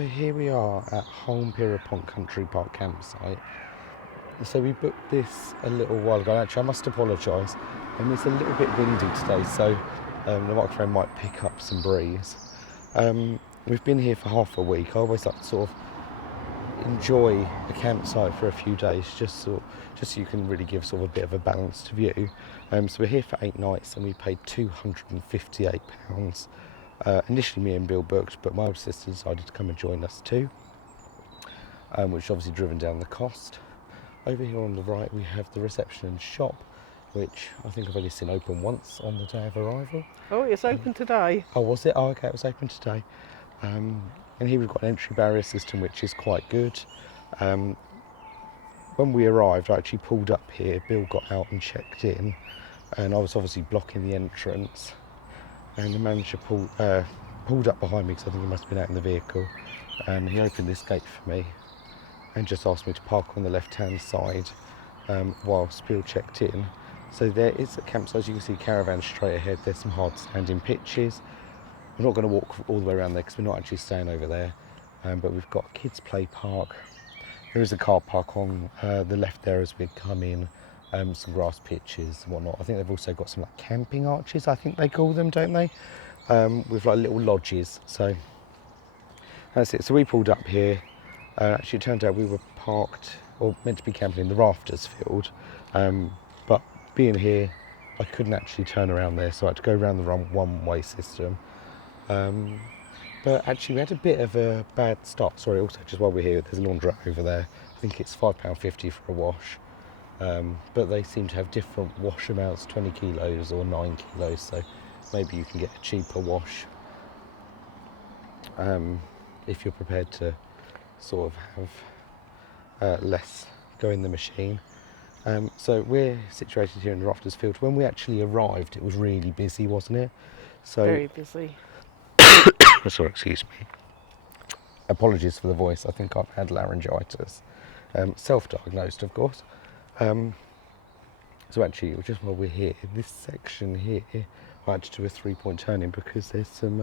So here we are at Holme Pierrepont Country Park campsite. So we booked this a little while ago. Actually, I must apologise. It's a little bit windy today, so the microphone might pick up some breeze. We've been here for half a week. I always like to sort of enjoy a campsite for a few days, just so you can really give sort of a bit of a balanced view. So we're here for 8 nights and we paid £258. Initially me and Bill booked, but my older sister decided to come and join us too, which obviously driven down the cost. Over here on the right we have the reception and shop, which I think I've only seen open once on the day of arrival. Oh, it's open today. Oh, was it? Oh, okay, it was open today. And here we've got an entry barrier system, which is quite good. When we arrived, I actually pulled up here. Bill got out and checked in, and I was obviously blocking the entrance. And the manager pulled up behind me because I think he must have been out in the vehicle. And he opened this gate for me and just asked me to park on the left-hand side whilst Bill checked in. So there is a campsite, as you can see, caravan straight ahead. There's some hard standing pitches. We're not going to walk all the way around there because we're not actually staying over there. But we've got a kids' play park. There is a car park on the left there as we come in. Some grass pitches and whatnot. I think they've also got some like camping arches, I think they call them, don't they? With like little lodges. So that's it. So we pulled up here. Actually, it turned out we were parked, or meant to be camping in the rafters field. But being here, I couldn't actually turn around there, so I had to go around the one-way system. But actually, we had a bit of a bad start. Sorry, also, just while we're here, there's a laundrette over there. I think it's £5.50 for a wash. But they seem to have different wash amounts, 20 kilos or 9 kilos, so maybe you can get a cheaper wash if you're prepared to sort of have less go in the machine. So we're situated here in the Rafters Field. When we actually arrived, it was really busy, wasn't it? So very busy. Sorry, excuse me. Apologies for the voice. I think I've had laryngitis. Self-diagnosed, of course. So actually, just while we're here, this section here, I had to do a 3-point turning because there's some,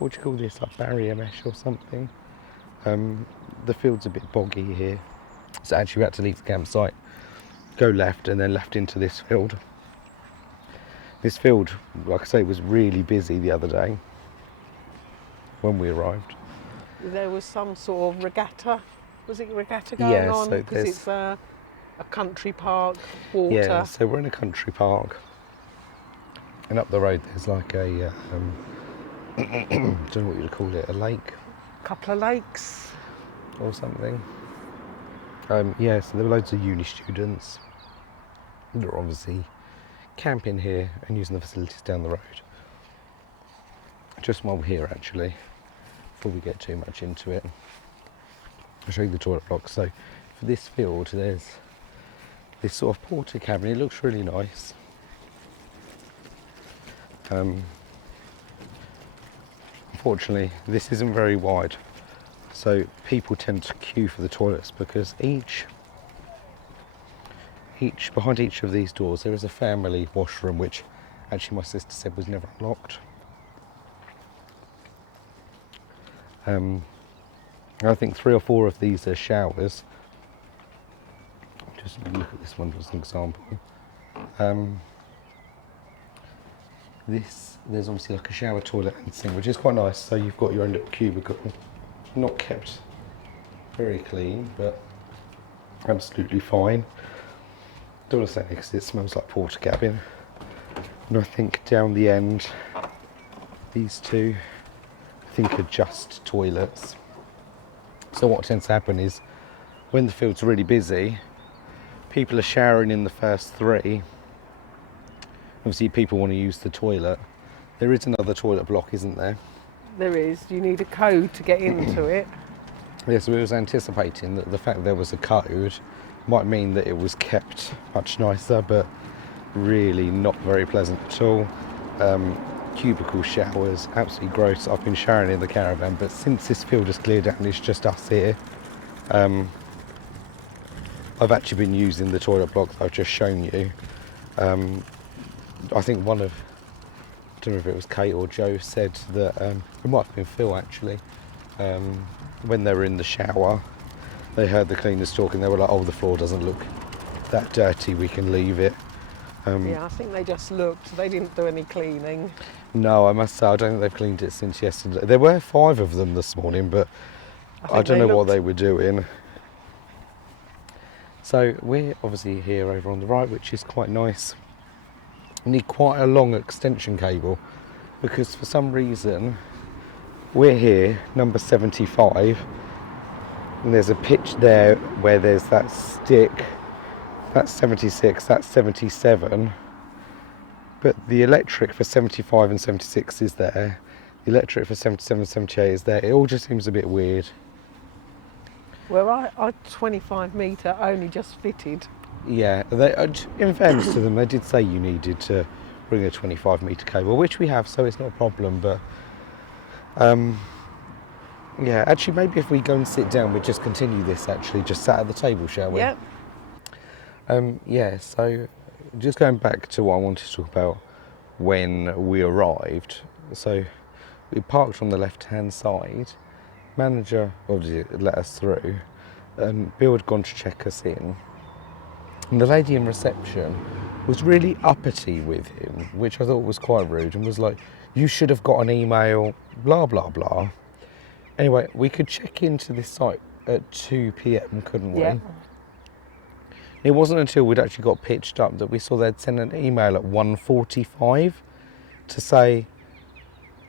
what do you call this, like barrier mesh or something. The field's a bit boggy here. So actually we had to leave the campsite, go left and then left into this field. This field, like I say, was really busy the other day when we arrived. There was some sort of regatta. Was it regatta going on? So because it's a country park, water. Yeah, so we're in a country park. And up the road there's like a, I don't know what you'd call it, a lake? Couple of lakes. Or something. So there were loads of uni students that are obviously camping here and using the facilities down the road. Just while we're here actually, before we get too much into it, I'll show you the toilet block. So for this field there's this sort of porter cabin. It looks really nice. Unfortunately this isn't very wide, so people tend to queue for the toilets because behind each of these doors there is a family washroom, which actually my sister said was never unlocked. I think 3 or 4 of these are showers. Just look at this one as an example. There's obviously like a shower, toilet and sink, which is quite nice. So you've got your own little cubicle. Not kept very clean, but absolutely fine. Don't want to say it because it smells like porter cabin. And I think down the end, these two, I think are just toilets. So what tends to happen is when the field's really busy, people are showering in the first 3. Obviously people want to use the toilet. There is another toilet block, isn't there? There is. You need a code to get into it. Yeah, so we was anticipating that the fact there was a code might mean that it was kept much nicer, but really not very pleasant at all. Cubicle showers, absolutely gross. I've been showering in the caravan, but since this field has cleared out and it's just us here, I've actually been using the toilet block that I've just shown you. I think I don't know if it was Kate or Joe, said that, it might have been Phil actually, when they were in the shower, they heard the cleaners talking. They were like, "Oh, the floor doesn't look that dirty. We can leave it." Yeah, I think they just looked. They didn't do any cleaning. No, I must say, I don't think they've cleaned it since yesterday. There were 5 of them this morning, but I don't know what they were doing. So we're obviously here over on the right, which is quite nice. We need quite a long extension cable because for some reason we're here, number 75, and there's a pitch there where there's that stick. That's 76, that's 77. But the electric for 75 and 76 is there. The electric for 77 and 78 is there. It all just seems a bit weird. Well, our 25 metre only just fitted. Yeah, in fairness to them, they did say you needed to bring a 25 metre cable, which we have, so it's not a problem. But yeah, actually, maybe if we go and sit down, we'll just continue this. Actually, just sat at the table, shall we? Yep. Yeah. So, just going back to what I wanted to talk about when we arrived. So, we parked on the left-hand side. Manager obviously let us through. Bill had gone to check us in. And the lady in reception was really uppity with him, which I thought was quite rude, and was like, "You should have got an email, blah, blah, blah." Anyway, we could check into this site at 2 p.m, couldn't we? Yeah. It wasn't until we'd actually got pitched up that we saw they'd sent an email at 1:45 to say,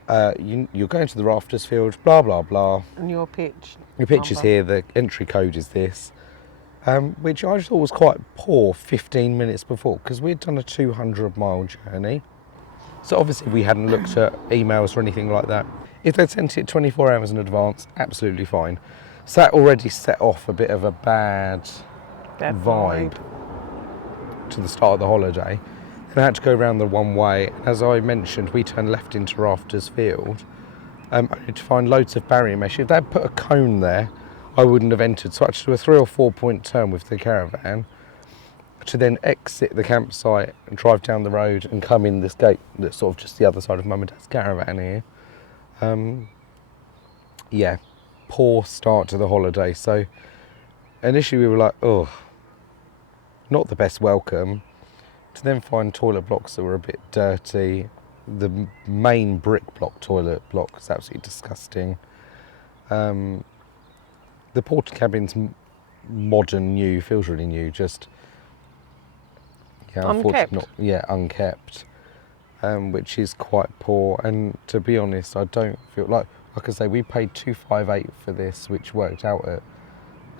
you're going to the rafters field, blah, blah, blah. And your pitch. Your pitch is here, the entry code is this. Which I just thought was quite poor 15 minutes before, because we'd done a 200-mile journey. So obviously we hadn't looked at emails or anything like that. If they'd sent it 24 hours in advance, absolutely fine. So that already set off a bit of a bad vibe to the start of the holiday. And I had to go around the one way. As I mentioned, we turned left into Rafters Field, only to find loads of barrier mesh. If they'd put a cone there, I wouldn't have entered. So I had to do a 3 or 4 point turn with the caravan to then exit the campsite and drive down the road and come in this gate that's sort of just the other side of Mum and Dad's caravan here. Yeah, poor start to the holiday. So initially we were like, oh, not the best welcome. To then find toilet blocks that were a bit dirty. The main brick block toilet block is absolutely disgusting. The porta cabin's modern, new, feels really new, just Unkept. Unkept, which is quite poor. And to be honest, I don't feel like I say, we paid $258 for this, which worked out at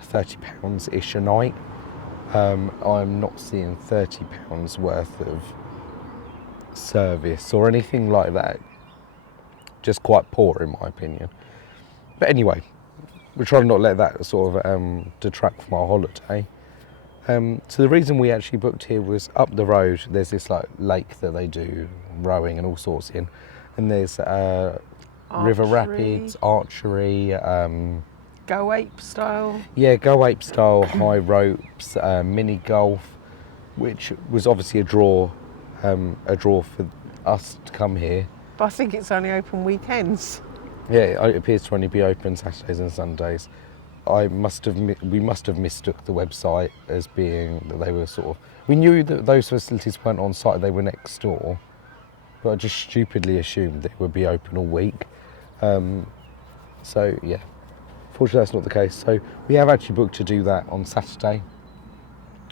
£30-ish a night. I'm not seeing £30 worth of service or anything like that. Just quite poor in my opinion. But anyway, we're trying not to let that sort of detract from our holiday. So the reason we actually booked here was up the road. There's this like lake that they do rowing and all sorts in, and there's river rapids, archery. Go ape style. Yeah, go ape style, high ropes, mini golf, which was obviously a draw for us to come here. But I think it's only open weekends. Yeah, it appears to only be open Saturdays and Sundays. We must have mistook the website as being that they were sort of. We knew that those facilities weren't on site; they were next door, but I just stupidly assumed that it would be open all week. So yeah. Fortunately, that's not the case. So we have actually booked to do that on Saturday,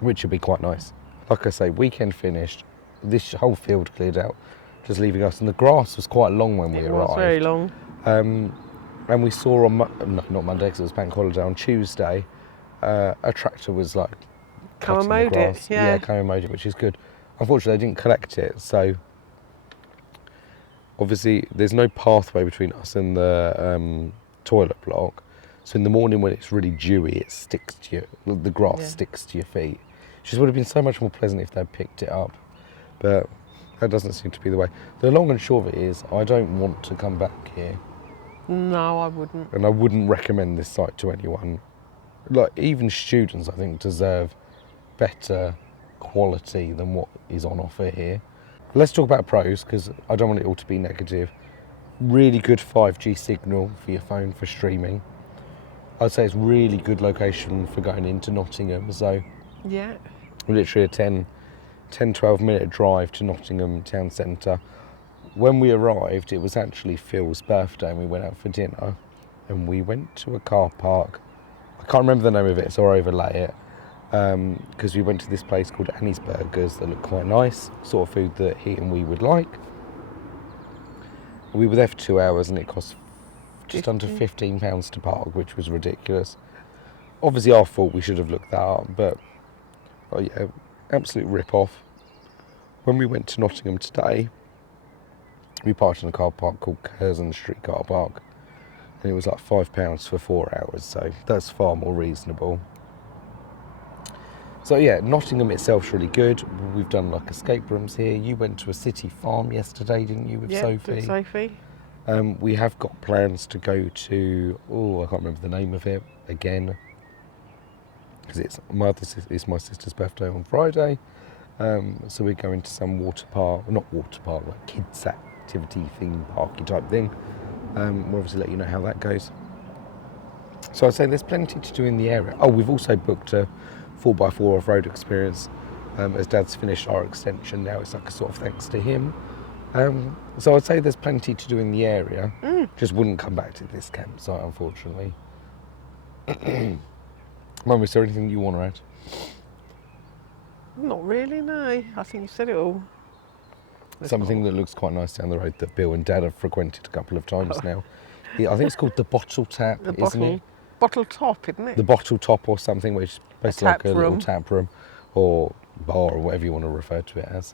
which would be quite nice. Like I say, weekend finished, this whole field cleared out, just leaving us. And the grass was quite long when we arrived. It was very long. And we saw on, not Monday because it was bank holiday, on Tuesday, a tractor was like Come and cutting the mowed it, grass. yeah. Come and mowed it, which is good. Unfortunately, they didn't collect it, so obviously there's no pathway between us and the toilet block. So in the morning when it's really dewy, it sticks to you, the grass sticks to your feet. It just would have been so much more pleasant if they'd picked it up. But that doesn't seem to be the way. The long and short of it is, I don't want to come back here. No, I wouldn't. And I wouldn't recommend this site to anyone. Like, even students, I think, deserve better quality than what is on offer here. Let's talk about pros, because I don't want it all to be negative. really good 5G signal for your phone for streaming. I'd say it's really good location for going into Nottingham. So Yeah. literally a 12 minute drive to Nottingham town centre. When we arrived, it was actually Phil's birthday and we went out for dinner and we went to a car park. I can't remember the name of it, so I'll overlay it. Because we went to this place called Annie's Burgers that looked quite nice, sort of food that he and we would like. We were there for 2 hours and it cost just under £15 to park, which was ridiculous. Obviously our fault, we should have looked that up, but oh yeah, absolute rip-off. When we went to Nottingham today, we parked in a car park called Curzon Street Car Park, and it was like £5 for 4 hours, so that's far more reasonable. So yeah, Nottingham itself's really good. We've done like escape rooms here. You went to a city farm yesterday, didn't you, with Sophie? Yeah, Sophie. We have got plans to go to, I can't remember the name of it again, because it's my sister's birthday on Friday. So we're going to some like kids activity theme parky type thing. We'll obviously let you know how that goes. So I'd say there's plenty to do in the area. Oh, we've also booked a 4x4 off-road experience. As Dad's finished our extension now, it's like a sort of thanks to him. So I'd say there's plenty to do in the area. Just wouldn't come back to this campsite, unfortunately. Mum, is there anything you want to add? Not really, no. I think you said it all. Something that looks quite nice down the road that Bill and Dad have frequented a couple of times now. Yeah, I think it's called the Bottle Tap, isn't it? Bottle Top, isn't it? The Bottle Top or something, which is basically like a little room. tap room or bar or whatever you want to refer to it as.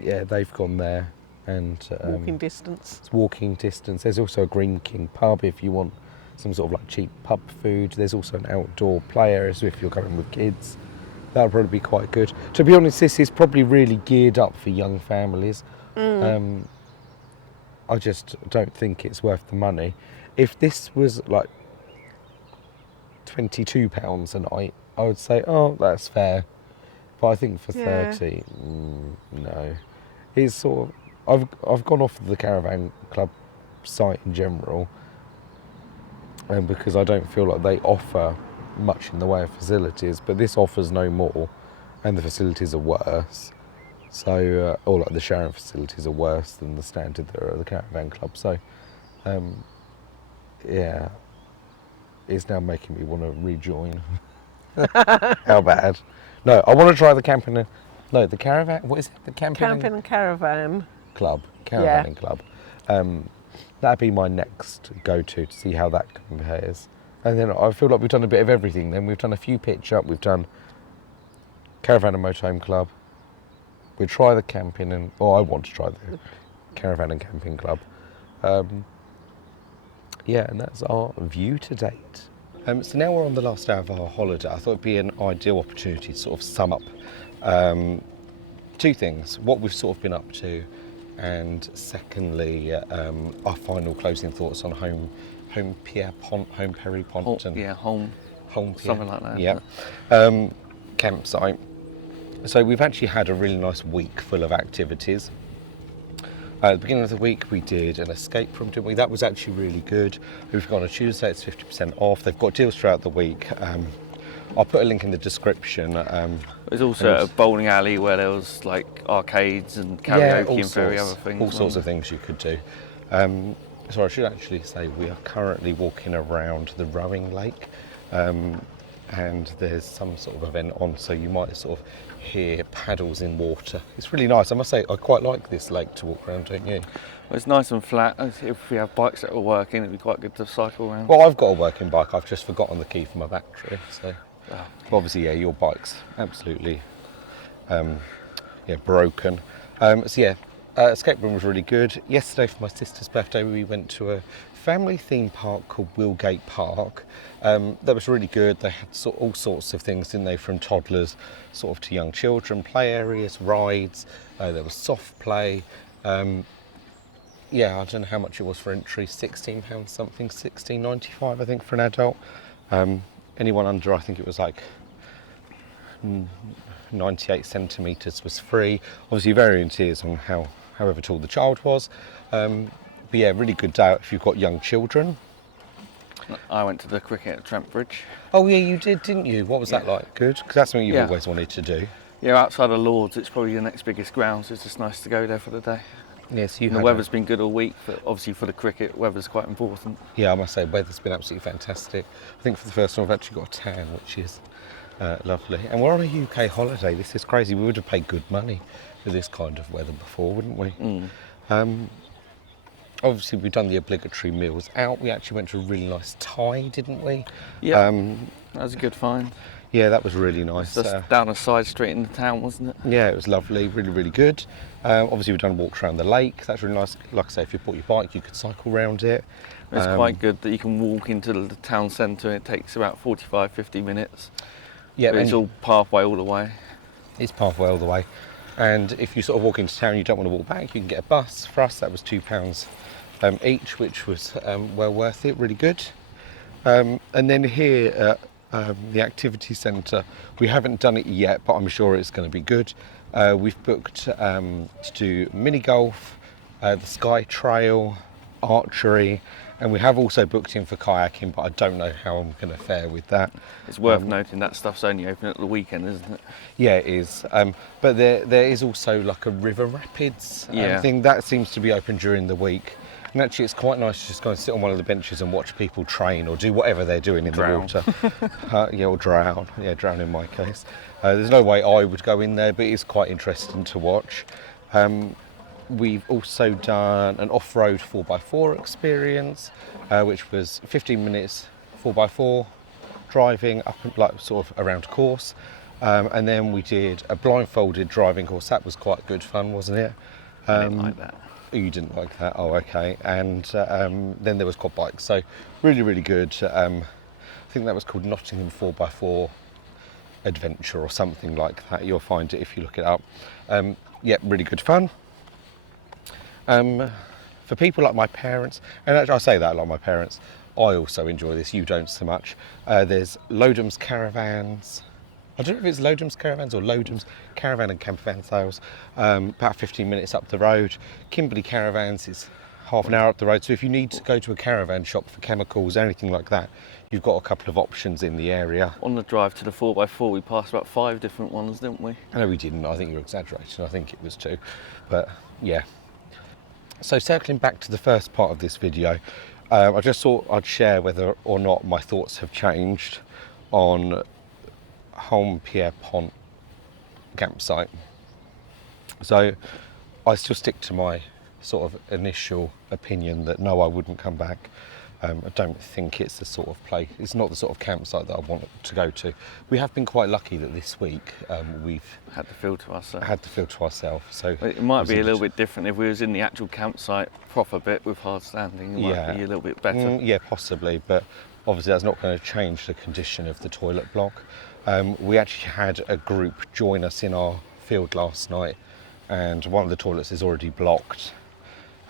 Yeah, they've gone there and... walking distance. It's walking distance. There's also a Green King pub if you want some sort of like cheap pub food. There's also an outdoor play area, so if you're going with kids, that would probably be quite good. To be honest, this is probably really geared up for young families. I just don't think it's worth the money. If this was like £22 a night, I would say, oh, that's fair. But I think for 30, no. It's sort of, I've gone off the Caravan Club site in general, because I don't feel like they offer much in the way of facilities, but this offers no more, and the facilities are worse. So, or like the sharing facilities are worse than the standard that are at the Caravan Club. So, yeah, it's now making me want to rejoin. How bad? No, I want to try the camping. No, the caravan. What is it? The camping and caravan club. Caravanning club. That'd be my next go-to to see how that compares. And then I feel like we've done a bit of everything. Then we've done a few pitch up. We've done caravan and motorhome club. We'll try the camping and, I want to try the caravan and camping club. Yeah, and that's our view to date. So now we're on the last day of our holiday. I thought it'd be an ideal opportunity to sort of sum up two things: what we've sort of been up to, and secondly, our final closing thoughts on Holme Pierrepont, Holme Pierrepont, Holme, something like that. Yeah, campsite. So we've actually had a really nice week full of activities. At the beginning of the week we did an escape room, didn't we? That was actually really good. We've got on a Tuesday, it's 50% off. They've got deals throughout the week. I'll put a link in the description. There's also a bowling alley where there was like arcades and karaoke and various other things. All sorts of things you could do. So I should actually say we are currently walking around the rowing lake, and there's some sort of event on, so you might sort of hear paddles in water. It's really nice. I must say, I quite like this lake to walk around, don't you? Well, it's nice and flat. If we have bikes that are working, it'd be quite good to cycle around. Well, I've got a working bike. I've just forgotten the key for my battery. So, obviously, yeah, your bike's absolutely, broken. Escape room was really good. Yesterday, for my sister's birthday, we went to a family theme park called Willgate Park. That was really good. They had all sorts of things, didn't they, from toddlers sort of to young children, play areas, rides. There was soft play. I don't know how much it was for entry, £16 something, £16.95 I think for an adult. Anyone under, I think it was like 98 centimetres was free. Obviously varying tiers on how however tall the child was. But yeah, really good day out if you've got young children. I went to the cricket at Trent Bridge. Oh yeah, you did, didn't you? What was that like? Good? Because that's something you've Yeah. always wanted to do. Yeah, outside of Lords, it's probably the next biggest ground, so it's just nice to go there for the day. Yes, And the weather's been good all week, but obviously for the cricket, weather's quite important. Yeah, I must say, weather's been absolutely fantastic. I think for the first time I've actually got a tan, which is lovely. And we're on a UK holiday. This is crazy. We would have paid good money for this kind of weather before, wouldn't we? Obviously, we've done the obligatory meals out. We actually went to a really nice Thai, didn't we? Yeah, that was a good find. Yeah, that was really nice. Just down a side street in the town, wasn't it? Yeah, it was lovely, really, really good. Obviously, we've done walks around the lake. That's really nice. Like I say, if you bought your bike, you could cycle around it. It's quite good that you can walk into the town centre. It takes about 45-50 minutes. Yeah, but it's all pathway all the way. It's pathway all the way. And if you sort of walk into town, you don't want to walk back, you can get a bus. For us, that was £2 each, which was well worth it, really good. And then here at the activity centre, we haven't done it yet, but I'm sure it's going to be good. We've booked to do mini golf, the Sky Trail, archery, and we have also booked in for kayaking, but I don't know how I'm going to fare with that. It's worth noting that stuff's only open at the weekend, isn't it? Yeah, it is. But there is also like a river rapids thing that seems to be open during the week. And actually, it's quite nice to just go and sit on one of the benches and watch people train or do whatever they're doing in the water. Or drown. Yeah, drown in my case. There's no way I would go in there, but it's quite interesting to watch. We've also done an off-road 4x4 experience, which was 15 minutes 4x4 driving up like sort of around course. And then we did a blindfolded driving course. That was quite good fun, wasn't it? I didn't like that. You didn't like that? Oh, okay. And then there was quad bikes. So really, really good. I think that was called Nottingham 4x4 Adventure or something like that. You'll find it if you look it up. Yeah, really good fun. For people like my parents, and actually I say that like my parents, I also enjoy this. You don't so much. There's Lodham's Caravans. I don't know if it's Lodham's Caravans or Lodham's Caravan and Campervan sales, about 15 minutes up the road. Kimberley Caravans is half an hour up the road, so if you need to go to a caravan shop for chemicals, anything like that, you've got a couple of options in the area. On the drive to the 4x4, we passed about 5 different ones, didn't we? No, we didn't. I think you're exaggerating. I think it was 2. But yeah. So circling back to the first part of this video, I just thought I'd share whether or not my thoughts have changed on Holme Pierrepont campsite. So I still stick to my sort of initial opinion that no, I wouldn't come back. I don't think it's the sort of place, it's not the sort of campsite that I want to go to. We have been quite lucky that this week we've had the field to ourselves. So it might be a little bit different if we was in the actual campsite proper bit with hard standing. It might be a little bit better. Yeah, possibly, but obviously that's not going to change the condition of the toilet block. We actually had a group join us in our field last night, and one of the toilets is already blocked.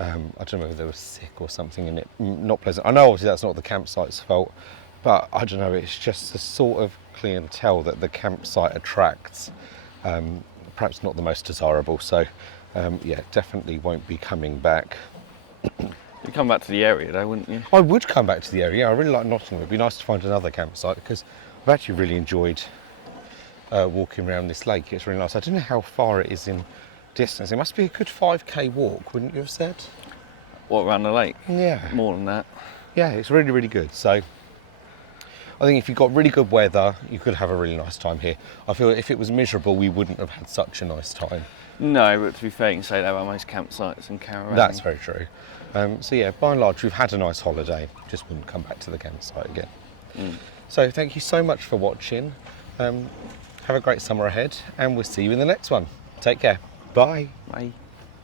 I don't know whether they were sick or something in it. Not pleasant. I know obviously that's not the campsite's fault, but I don't know, it's just the sort of clientele that the campsite attracts. Perhaps not the most desirable, so yeah, definitely won't be coming back. You'd come back to the area though, wouldn't you? I would come back to the area. I really like Nottingham. It'd be nice to find another campsite because I've actually really enjoyed walking around this lake. It's really nice. I don't know how far it is in distance. It must be a good 5k walk, wouldn't you have said? What, around the lake? Yeah. More than that. Yeah, it's really, really good. So I think if you've got really good weather, you could have a really nice time here. I feel if it was miserable, we wouldn't have had such a nice time. No, but to be fair, you can say that about most campsites and caravans. That's very true. So yeah, by and large, we've had a nice holiday. Just wouldn't come back to the campsite again. So thank you so much for watching. Have a great summer ahead, and we'll see you in the next one. Take care. Bye. Bye.